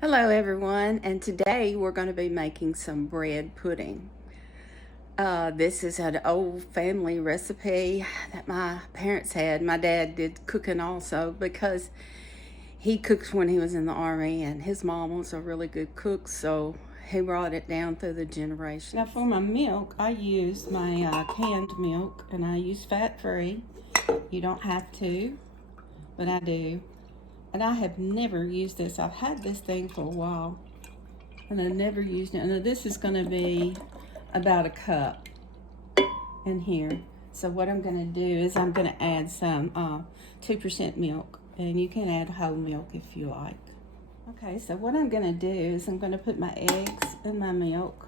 Hello everyone, and today we're going to be making some bread pudding. This is an old family recipe that my parents had. My dad did cooking also because he cooked when he was in the army, and his mom was a really good cook, so he brought it down through the generations. Now for my milk, I use my canned milk, and I use fat-free. You don't have to, but I do. And I have never used this. I've had this thing for a while, and I've never used it. And this is going to be about a cup in here. So what I'm going to do is I'm going to add some 2% milk, and you can add whole milk if you like. Okay, so what I'm going to do is I'm going to put my eggs in my milk.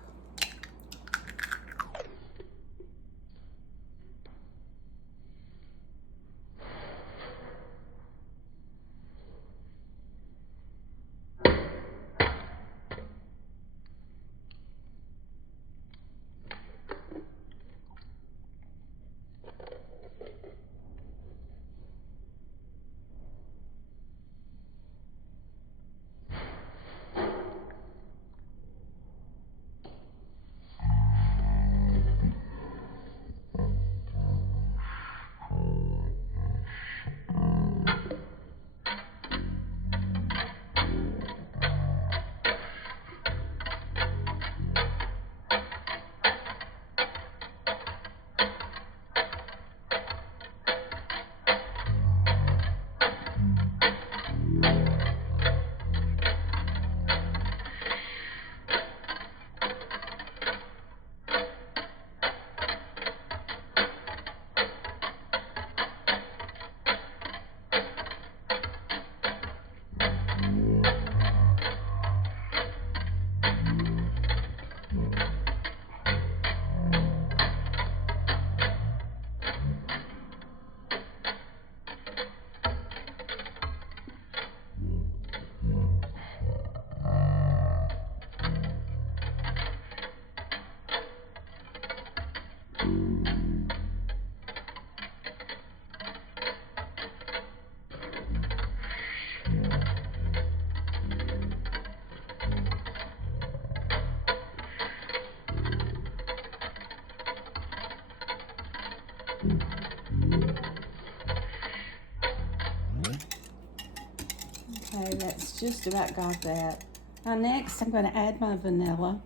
Okay, that's just about got that. Now next I'm going to add my vanilla.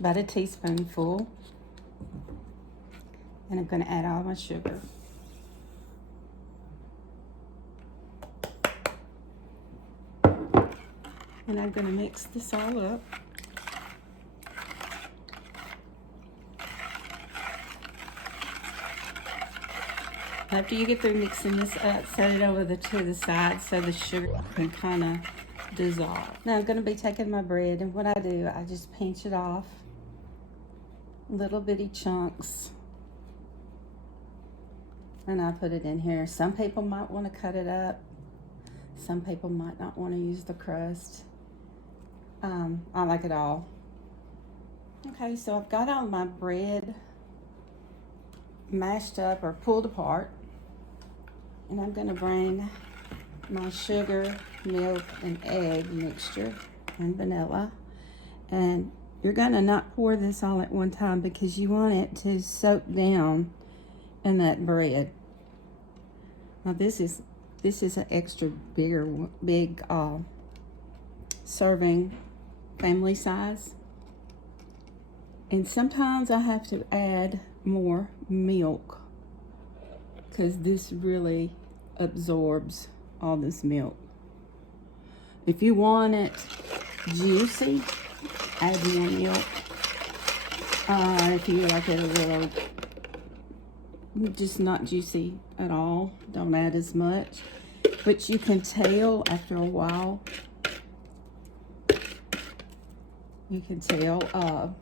About a teaspoonful. And I'm going to add all my sugar. And I'm going to mix this all up. After you get through mixing this up, set it over to the side so the sugar can kind of dissolve. Now I'm going to be taking my bread, and what I do, I just pinch it off, little bitty chunks, and I put it in here. Some people might want to cut it up. Some people might not want to use the crust. I like it all. Okay, so I've got all my bread mashed up or pulled apart. And I'm going to bring my sugar, milk, and egg mixture and vanilla. And you're going to not pour this all at one time because you want it to soak down in that bread. Now this is an extra big serving, family size. And sometimes I have to add more milk because this really absorbs all this milk. If you want it juicy, add more milk. If you like it a little just not juicy at all, don't add as much. But you can tell after a while, you can tell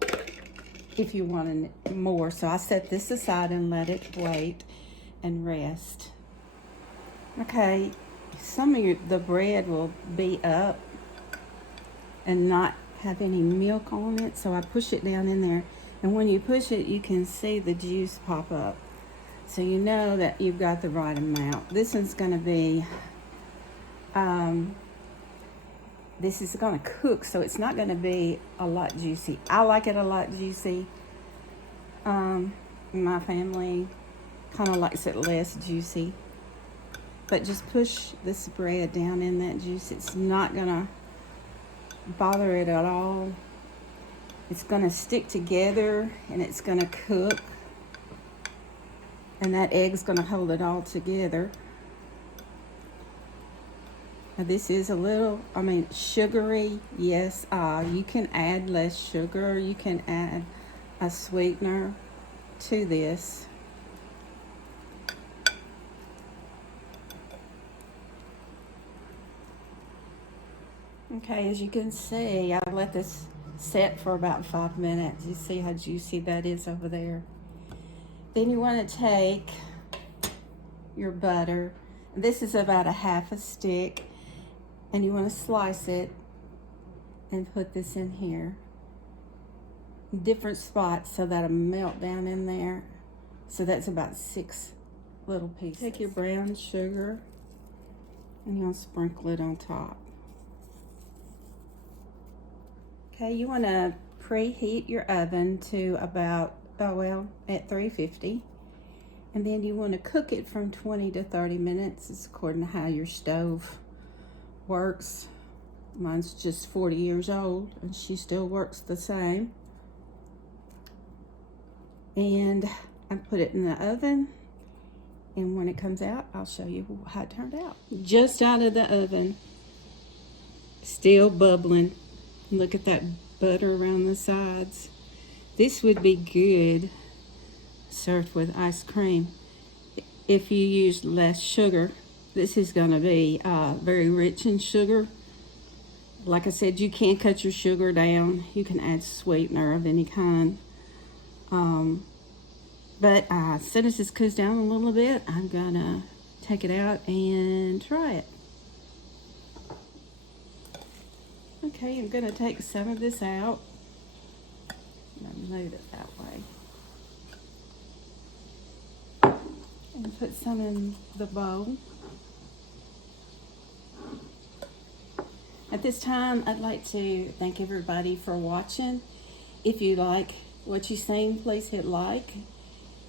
if you want more. So I set this aside and let it wait and rest. Okay, some of the bread will be up and not have any milk on it, so I push it down in there, and when you push it you can see the juice pop up, so you know that you've got the right amount. This one's going to be This is going to cook, so it's not going to be a lot juicy. I like it a lot juicy. My family kind of likes it less juicy. But just push this bread down in that juice. It's not going to bother it at all. It's going to stick together and it's going to cook. And that egg's going to hold it all together. Now this is a little, sugary. Yes, you can add less sugar. You can add a sweetener to this. Okay, as you can see, I let this set for about 5 minutes. You see how juicy that is over there. Then you want to take your butter. This is about a half a stick. And you want to slice it and put this in here. Different spots so that'll melt down in there. So that's about 6 little pieces. Take your brown sugar and you'll sprinkle it on top. Okay, you want to preheat your oven to about, at 350. And then you want to cook it from 20 to 30 minutes. It's according to how your stove works. Mine's just 40 years old and she still works the same. And I put it in the oven, and when it comes out, I'll show you how it turned out. Just out of the oven, still bubbling. Look at that butter around the sides. This would be good served with ice cream. If you use less sugar, this is going to be very rich in sugar. Like I said, you can cut your sugar down. You can add sweetener of any kind. But as soon as this cools down a little bit, I'm going to take it out and try it. Okay, I'm going to take some of this out. I'm going to move it that way. And put some in the bowl. At this time, I'd like to thank everybody for watching. If you like what you've seen, please hit like.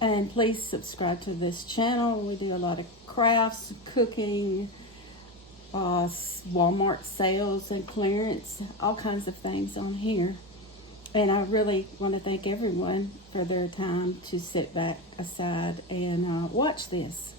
And please subscribe to this channel. We do a lot of crafts, cooking, Walmart sales and clearance, all kinds of things on here. And I really want to thank everyone for their time to sit back aside and watch this.